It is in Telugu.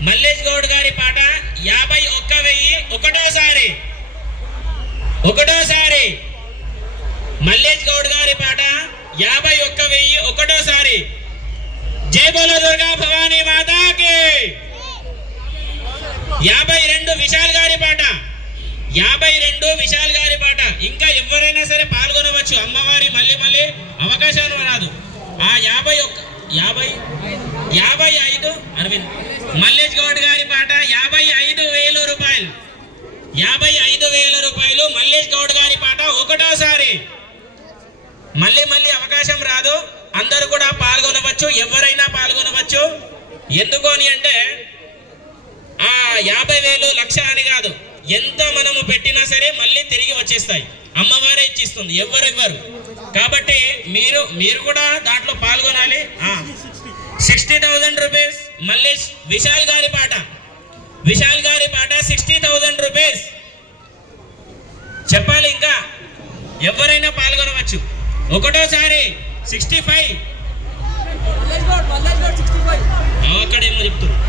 మల్లేష్ గౌడ్ గారి పాట యాభై ఒక్క వెయ్యి ఒకటోసారి. ఒకటోసారి. మల్లేష్ గౌడ్ గారి పాట యాభై ఒక్క వెయ్యి ఒకటోసారి. జై బోలో దుర్గా భవానీ మాతాకి. యాభై రెండు విశాల్ గారి పాట. యాభై రెండు విశాల్ గారి పాట. ఇంకా ఎవరైనా సరే పాల్గొనవచ్చు. అమ్మవారి మళ్ళీ మళ్ళీ అవకాశాలు రాదు. ఆ యాభై ఒక్క యాభై యాభై ఐదు అరవింద్. మల్లేష్ గౌడ్ గారి పాట యాభై ఐదు వేల రూపాయలు. యాభై ఐదు వేల రూపాయలు మల్లేష్ గౌడ్ గారి పాట ఒకటోసారి. మళ్ళీ మళ్ళీ అవకాశం రాదు. అందరూ కూడా పాల్గొనవచ్చు. ఎవరైనా పాల్గొనవచ్చు. ఎందుకు అని అంటే ఆ యాభై వేలు లక్ష అని కాదు. ఎంత మనము పెట్టినా సరే మళ్ళీ తిరిగి వచ్చేస్తాయి. అమ్మవారే ఇచ్చిస్తుంది ఎవరెవ్వరు? కాబట్టి మీరు మీరు కూడా దాంట్లో పాల్గొనాలి. సిక్స్టీ థౌజండ్ రూపీస్ మళ్ళీ విశాల్ గారి పాట. విశాల్ గారి పాట సిక్స్టీ థౌజండ్ రూపీస్ చెప్పాలి ఇంకా? ఎవరైనా పాల్గొనవచ్చు. ఒకటోసారి సిక్స్టీ ఫైవ్ అక్కడేమో చెప్తున్నారు.